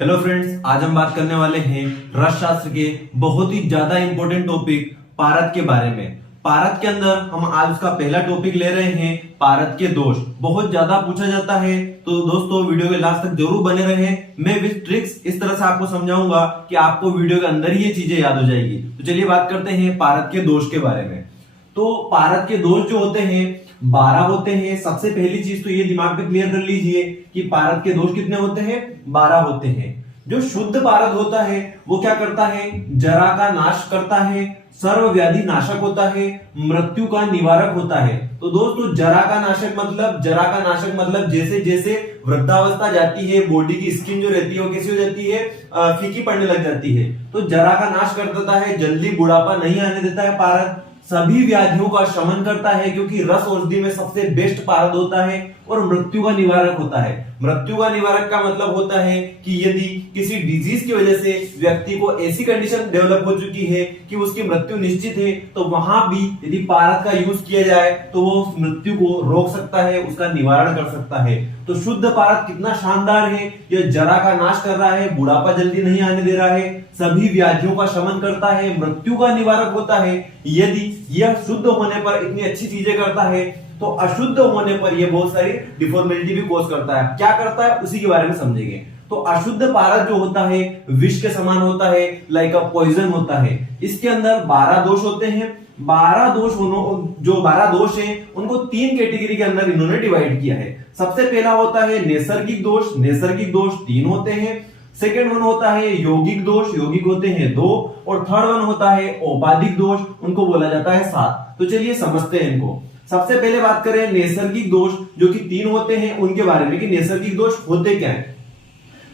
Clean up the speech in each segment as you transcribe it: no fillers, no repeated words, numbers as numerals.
Hello friends, आज हम बात करने वाले हैं रस शास्त्र के बहुत ही ज्यादा इंपॉर्टेंट टॉपिक पारद के बारे में। पारद के अंदर हम आज उसका पहला टॉपिक ले रहे हैं, पारद के दोष। बहुत ज्यादा पूछा जाता है, तो दोस्तों वीडियो के लास्ट तक जरूर बने रहें। मैं विद ट्रिक्स इस तरह से आपको समझाऊंगा कि आपको वीडियो के अंदर ही ये चीजें याद हो जाएगी। तो चलिए बात करते हैं पारद के दोष के बारे में। तो पारद के दोष जो होते हैं 12 होते हैं। सबसे पहली चीज तो ये दिमाग में क्लियर कर लीजिए कि पारद के दोष कितने होते हैं, 12 होते हैं। जो शुद्ध पारद होता है वो क्या करता है, जरा का नाश करता है, सर्व व्याधि नाशक होता है, मृत्यु का निवारक होता है। तो दोस्तों जरा का नाशक मतलब जैसे जैसे वृद्धावस्था जाती है, बॉडी की स्किन जो रहती है वो कैसी हो जाती है, फीकी पड़ने लग जाती है। तो जरा का नाश कर देता है, जल्दी बुढ़ापा नहीं आने देता है पारद। सभी व्याधियों का शमन करता है, क्योंकि रस औषधि में सबसे बेस्ट पारद होता है। और मृत्यु का निवारक होता है। मृत्यु का निवारक का मतलब होता है कि यदि किसी डिजीज की वजह से व्यक्ति को ऐसी कंडीशन डेवलप हो चुकी है कि उसकी मृत्यु निश्चित है, तो वहां भी यदि पारद का यूज किया जाए तो वो उस मृत्यु को रोक सकता है, उसका निवारण कर सकता है। तो शुद्ध पारद कितना शानदार है, यह जरा का नाश कर रहा है, बुढ़ापा जल्दी नहीं आने दे रहा है, सभी व्याधियों का शमन करता है, मृत्यु का निवारक होता है। यदि यह शुद्ध होने पर इतनी अच्छी चीजें करता है, तो अशुद्ध होने पर यह बहुत सारी डिफॉर्मेलिटी भी कॉज करता है। क्या करता है उसी के बारे में समझेंगे। तो अशुद्ध पारद जो होता है विष के समान होता है, लाइक अ पॉइजन होता है। इसके अंदर 12 दोष होते हैं। 12 दोष हैं उनको 3 कैटेगरी के अंदर इन्होंने डिवाइड किया है। सबसे पहला होता है नैसर्गिक दोष। नैसर्गिक दोष 3 होते हैं। सेकेंड वन होता है यौगिक दोष, यौगिक होते हैं 2। और थर्ड वन होता है औपाधिक दोष, उनको बोला जाता है 7। तो चलिए समझते हैं इनको। सबसे पहले बात करें नैसर्गिक दोष जो कि 3 होते हैं उनके बारे में, कि नैसर्गिक दोष होते क्या है।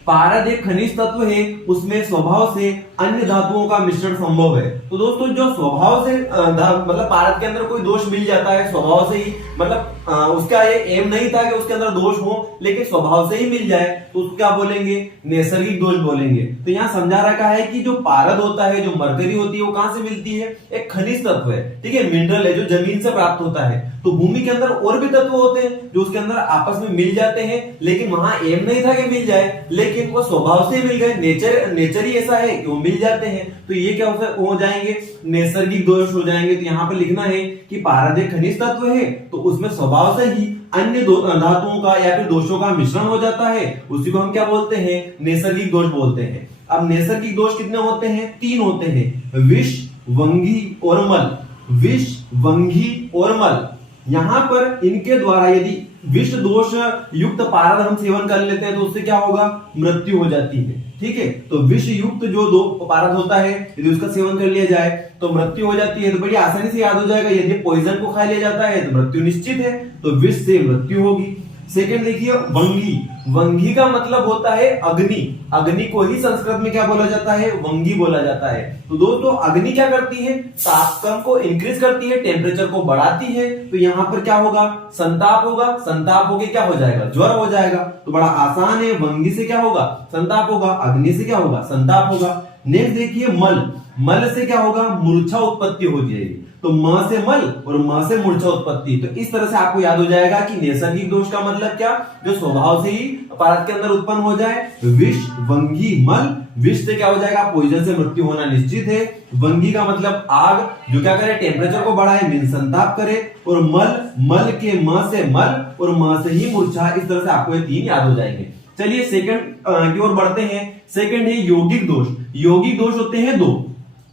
पारद एक खनिज तत्व है, उसमें स्वभाव से अन्य धातुओं का मिश्रण संभव है। तो दोस्तों जो स्वभाव से मतलब पारद के अंदर कोई दोष मिल जाता है स्वभाव से ही, मतलब उसका ये एम नहीं था कि उसके अंदर दोष हो, लेकिन स्वभाव से ही मिल जाए तो उसको क्या बोलेंगे, नैसर्गिक दोष बोलेंगे। तो यहाँ समझा रखा है कि जो पारद होता है, जो मरकरी होती है, वो कहां से मिलती है, एक खनिज तत्व है, ठीक है, मिनरल है जो जमीन से प्राप्त होता है। तो भूमि के अंदर और भी तत्व होते हैं जो उसके अंदर आपस में मिल जाते हैं, लेकिन वहां एम नहीं था कि मिल जाए, लेकिन वो स्वभाव से मिल गए। नेचर ही ऐसा है कि वो मिल जाते हैं। तो ये क्या हो जाएंगे, नैसर्गिक दोष हो जाएंगे। तो यहाँ पर लिखना है कि पारद एक खनिज तत्व है, तो उसमें स्वभाव से ही अन्य धातुओं का या फिर दोषों का मिश्रण हो जाता है, उसी को हम क्या बोलते हैं, नैसर्गिक दोष बोलते हैं। अब नैसर्गिक दोष कितने होते हैं, 3 होते हैं, विष, वंगी और मल। विष, वंगी और मल। यहां पर इनके द्वारा यदि विष दोष युक्त पारद हम सेवन कर लेते हैं तो उससे क्या होगा, मृत्यु हो जाती है, ठीक है। तो विष युक्त जो दो पारद होता है यदि उसका सेवन कर लिया जाए तो मृत्यु हो जाती है। तो बड़ी आसानी से याद हो जाएगा, यदि पॉइजन को खा लिया जाता है तो मृत्यु निश्चित है, तो विष से मृत्यु होगी। सेकंड देखिए वंगी। वंगी का मतलब होता है अग्नि। अग्नि को ही संस्कृत में क्या बोला जाता है, वंगी बोला जाता है। तो दोस्तों अग्नि क्या करती है, तापक्रम को इंक्रीज करती है, टेम्परेचर को बढ़ाती है। तो यहाँ पर क्या होगा, संताप होगा। संताप होके क्या हो जाएगा, ज्वर हो जाएगा। तो बड़ा आसान है, वंगी से क्या होगा, संताप होगा, अग्नि से क्या होगा, संताप होगा। नेक्स्ट देखिए मल। मल से क्या होगा, मूर्छा उत्पत्ति हो जाएगी। तो म से मल और म से मूर्छा उत्पत्ति। तो इस तरह से आपको याद हो जाएगा कि नैसर्गिक दोष का मतलब क्या, जो स्वभाव से ही पारद के अंदर उत्पन्न हो जाए। विष, वंगी, मल। विष से क्या हो जाएगा, पॉइजन से मृत्यु होना निश्चित है। वंगी का मतलब आग, जो क्या करे, टेम्परेचर को बढ़ाए, मीन संताप करे। और मल, मल के म से मल और म से ही मूर्छा। इस तरह से आपको ये 3 याद हो जाएंगे। चलिए सेकंड की ओर बढ़ते हैं। सेकंड है यौगिक दोष। यौगिक दोष होते हैं 2।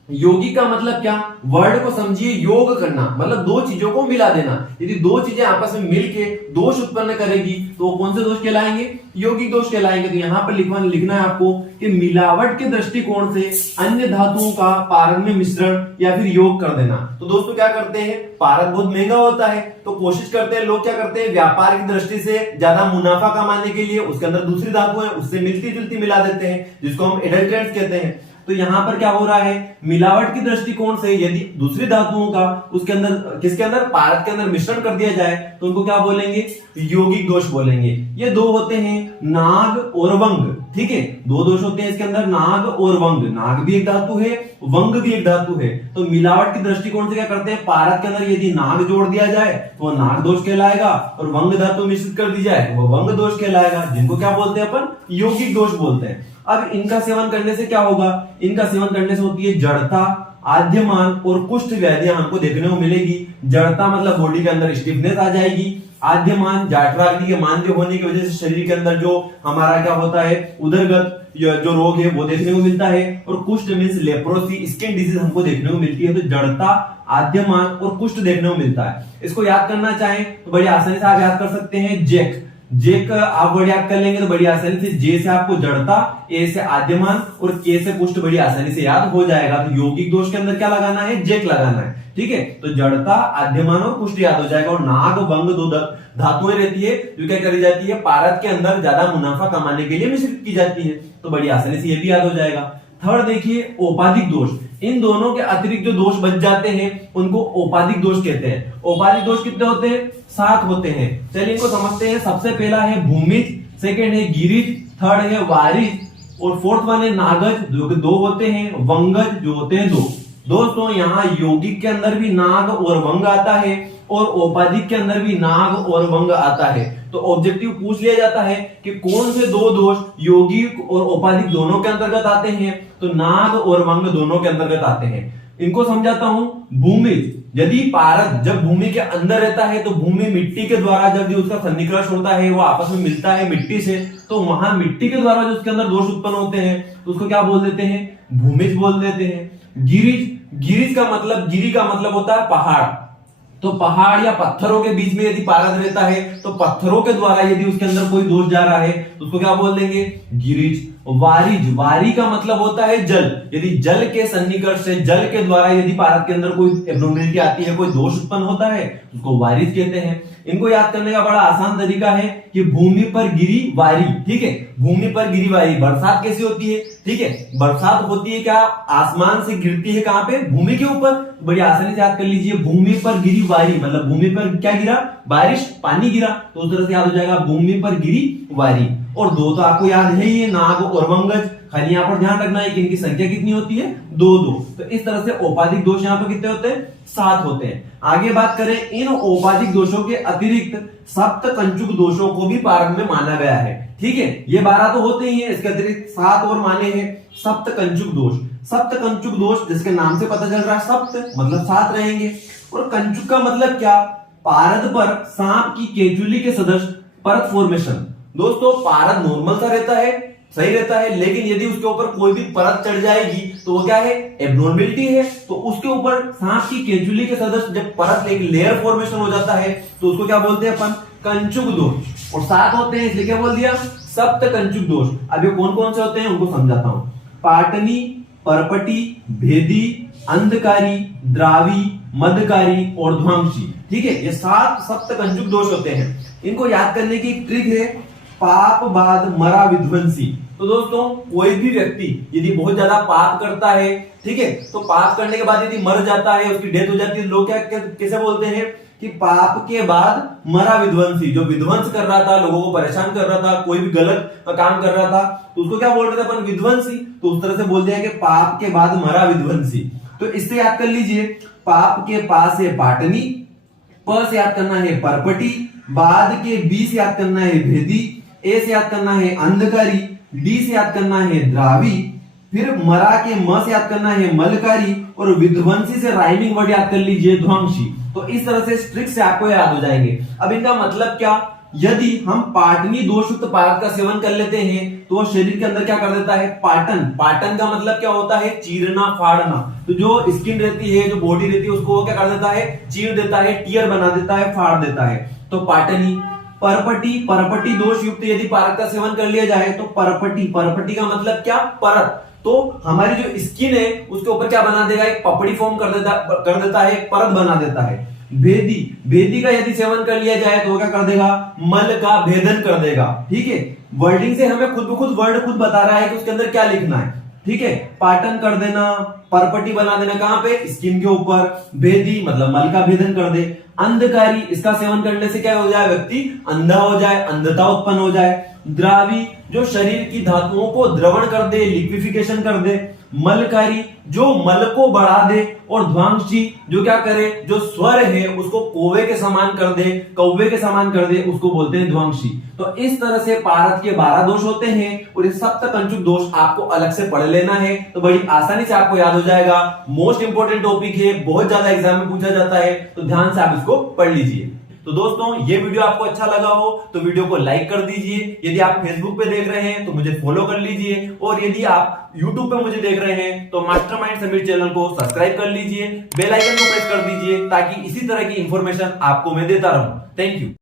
योगी का मतलब क्या, वर्ड को समझिए, योग करना मतलब 2 चीजों को मिला देना। यदि 2 चीजें आपस में मिलके दोष उत्पन्न करेगी तो वो कौन से दोष कहलाएंगे, यौगिक दोष कहलाएंगे। तो यहाँ पर लिखना है आपको कि मिलावट के दृष्टिकोण से अन्य धातुओं का पारद में मिश्रण या फिर योग कर देना। तो दोस्तों क्या करते हैं, पारद बहुत महंगा होता है, तो कोशिश करते हैं लोग क्या करते हैं, व्यापार की दृष्टि से ज्यादा मुनाफा कमाने के लिए उसके अंदर दूसरी धातु है उससे मिलती जुलती मिला देते हैं, जिसको हम एडल्ट्रेंट्स कहते हैं। तो यहां पर क्या हो रहा है, मिलावट की दृष्टिकोण से यदि दूसरी धातुओं का उसके अंदर, किसके अंदर, पारद के अंदर मिश्रण कर दिया जाए तो उनको क्या बोलेंगे, यौगिक दोष बोलेंगे। ये 2 होते हैं, नाग और वंग, ठीक है। 2 दोष होते हैं इसके अंदर, नाग और वंग। नाग भी एक धातु है, वंग भी एक धातु है। तो मिलावट की दृष्टिकोण से क्या करते हैं, पारद के अंदर यदि नाग जोड़ दिया जाए तो नाग दोष कहलाएगा, और वंग धातु मिश्रित कर दी जाए तो वो वंग दोष कहलाएगा, जिनको क्या बोलते हैं अपन, यौगिक दोष बोलते हैं। अब इनका सेवन करने से क्या होगा, इनका सेवन करने से होती है जड़ता, आद्यमान और कुष्ठ व्याधियां हमको देखने को मिलेगी। जड़ता मतलब बॉडी के अंदर स्टिफनेस आ जाएगी, आद्यमान जाठराग्नि के मांद्य होने की वजह से शरीर के अंदर जो हमारा क्या होता है उदरगत जो रोग है वो देखने को मिलता है, और कुष्ठ मींस लेप्रोसी स्किन डिजीज हमको देखने को मिलती है। तो जड़ता, आद्यमान और कुष्ठ देखने को मिलता है। इसको याद करना चाहें तो बड़ी आसानी से आप याद कर सकते हैं जेक। जेक आप बड़ी याद कर लेंगे तो बड़ी आसानी से जे से आपको जड़ता, ए से आद्यमान और के से कुष्ठ बड़ी आसानी से याद हो जाएगा। तो यौगिक दोष के अंदर क्या लगाना है, जेक लगाना है। ठीक है, तो जड़ता, आद्यमान और कुष्ठ याद हो जाएगा। और नाग, वंग दो धातुएं रहती है जो क्या करी जाती है, पारद के अंदर ज्यादा मुनाफा कमाने के लिए मिश्रित की जाती है। तो बड़ी आसानी से ये भी याद हो जाएगा। थर्ड देखिए औपाधिक दोष। इन दोनों के अतिरिक्त जो दोष बच जाते हैं उनको औपाधिक दोष कहते हैं। औपाधिक दोष कितने होते हैं, 7 होते हैं। चलिए इनको समझते हैं। सबसे पहला है भूमिज, सेकंड है गिरिज, थर्ड है वारिज और फोर्थ वन है नागज जो कि 2 होते हैं, वंगज जो होते हैं 2। दोस्तों यहाँ यौगिक के अंदर भी नाग और वंग आता है और औपाधिक के अंदर भी नाग और वंग आता है। तो ऑब्जेक्टिव पूछ लिया जाता है कि कौन से 2 दोष यौगिक और औपाधिक दोनों के अंतर्गत आते हैं, तो नाग और वंग दोनों के अंतर्गत आते हैं। इनको समझाता हूं। भूमिज, यदि पारद जब भूमि के अंदर रहता है तो भूमि मिट्टी के द्वारा जब उसका सन्निकर्ष होता है वो आपस में मिलता है मिट्टी से, तो वहां मिट्टी के द्वारा जो उसके अंदर दोष उत्पन्न होते हैं तो उसको क्या बोल देते हैं, भूमिज बोल देते हैं। गिरिज, गिरिज का मतलब, गिरी का मतलब होता है पहाड़। तो पहाड़ या पत्थरों के बीच में यदि पारद रहता है तो पत्थरों के द्वारा यदि उसके अंदर कोई दोष जा रहा है तो उसको क्या बोल देंगे, गिरिज। वारिज, वारी का मतलब होता है जल। यदि जल के सन्निकर्ष से, जल के द्वारा यदि पारद के अंदर कोई एब्नॉर्मलिटी आती है, कोई दोष उत्पन्न होता है तो उसको वारिज कहते हैं। इनको याद करने का बड़ा आसान तरीका है कि भूमि पर गिरी वारी। ठीक है, भूमि पर गिरी वारी। बरसात कैसी होती है, ठीक है, बरसात होती है क्या, आसमान से गिरती है कहां पे, भूमि के ऊपर। बड़ी आसानी से याद कर लीजिए, भूमि पर गिरी वारी मतलब भूमि पर क्या गिरा, बारिश, पानी गिरा। तो उस तरह से याद हो जाएगा भूमि पर गिरी वारी। और 2 तो आपको याद है ही, नाग और वंगज। खाली यहाँ पर ध्यान रखना है कि इनकी संख्या कितनी होती है, 2-2। तो इस तरह से औपाधिक दोष यहाँ पर कितने होते हैं, 7 होते हैं। आगे बात करें, इन औपाधिक दोषों के अतिरिक्त सप्त कंचुक दोषों को भी पारद में माना गया है। ठीक है, ये 12 तो होते ही हैं, इसके अतिरिक्त 7 और माने हैं सप्त कंचुक दोष। सप्त कंचुक दोष जिसके नाम से पता चल रहा है, सप्त मतलब 7 रहेंगे। और कंचुक का मतलब क्या, पारद पर सांप की केचुली के सदृश परत फॉर्मेशन। दोस्तों पारद नॉर्मल सा रहता है, सही रहता है, लेकिन यदि उसके ऊपर कोई भी परत चढ़ जाएगी तो वो क्या है, एब्नॉर्मलिटी है। तो उसके ऊपर सांप की केचुली के सदृश जब परत, एक लेयर फॉर्मेशन हो जाता है तो उसको क्या बोलते हैं अपन, कंचुक दोष। और 7 होते हैं इसलिए क्या बोल दिया, सप्त कंचुक दोष। अब ये कौन कौन से होते हैं उनको समझाता हूं। पाटनी, परपटी, भेदी, अंधकारी, द्रावी, मदकारी और ध्वंसी। ठीक है, ये 7 सप्त कंचुक दोष होते हैं। इनको याद करने की ट्रिक है, पाप बाद मरा विध्वंसी। तो दोस्तों कोई भी व्यक्ति यदि बहुत ज्यादा पाप करता है, ठीक है, तो पाप करने के बाद यदि मर जाता है, उसकी डेथ हो जाती है, लोग क्या कैसे बोलते हैं कि पाप के बाद मरा विध्वंसी। जो विध्वंस कर रहा था, लोगों को परेशान कर रहा था, कोई भी गलत काम कर रहा था, तो उसको क्या बोल रहे थे अपन, विध्वंसी। तो उस तरह से बोलते हैं कि पाप के बाद मरा विध्वंसी। तो इससे याद कर लीजिए, पाप के पास है पाटनी, प से याद करना है परपटी, बाद के बी से याद करना है भेदी, ए से याद करना है अंधकारी, डी से याद करना है द्रावी, फिर मरा के म से याद करना है मलकारी और विध्वंसी से राइमिंग वर्ड याद कर लीजिए ध्वंसी। तो इस तरह से स्ट्रिक से आपको याद हो जाएंगे। अब इनका मतलब क्या, यदि हम पाटनी दोषयुक्त पारद का सेवन कर लेते हैं तो वो शरीर के अंदर क्या कर देता है, पाटन। पाटन का मतलब क्या होता है, चीरना, फाड़ना। तो जो स्किन रहती है, जो बॉडी रहती है, उसको वो क्या कर देता है, चीर देता है, टीयर बना देता है, फाड़ देता है। तो पाटनी। परपटी, परपटी दोष युक्त यदि पारद का सेवन कर लिया जाए तो परपटी, परपटी का मतलब क्या, परत। तो हमारी जो स्किन है उसके ऊपर क्या बना देगा, एक पपड़ी फॉर्म कर देता है, एक परत बना देता है। भेदी, भेदी का यदि सेवन कर लिया जाए तो क्या कर देगा, मल का भेदन कर देगा। ठीक है, वर्डिंग से हमें खुद ब खुद वर्ड खुद बता रहा है कि उसके अंदर क्या लिखना है। ठीक है, पाटन कर देना, परपटी बना देना, कहां पे, स्किन के ऊपर। भेदी मतलब मल का भेदन कर दे। अंधकारी, इसका सेवन करने से क्या हो जाए, व्यक्ति अंधा हो जाए, अंधता उत्पन्न हो जाए। द्रावी जो शरीर की धातुओं को द्रवण कर दे, लिक्विफिकेशन कर दे। मलकारी जो मल को बढ़ा दे। और ध्वांशी जो क्या करे, जो स्वर है उसको कौवे के समान कर दे, कौवे के समान कर दे, उसको बोलते हैं ध्वांशी। तो इस तरह से पारद के 12 दोष होते हैं और ये सप्तकंचुक दोष आपको अलग से पढ़ लेना है तो बड़ी आसानी से आपको याद हो जाएगा। मोस्ट इंपोर्टेंट टॉपिक है, बहुत ज्यादा एग्जाम में पूछा जाता है, तो ध्यान से आप इसको पढ़ लीजिए। तो दोस्तों ये वीडियो आपको अच्छा लगा हो तो वीडियो को लाइक कर दीजिए। यदि आप फेसबुक पे देख रहे हैं तो मुझे फॉलो कर लीजिए और यदि आप यूट्यूब पे मुझे देख रहे हैं तो मास्टरमाइंड समीर चैनल को सब्सक्राइब कर लीजिए, बेल आइकन को प्रेस कर दीजिए ताकि इसी तरह की इंफॉर्मेशन आपको मैं देता रहूं। Thank you.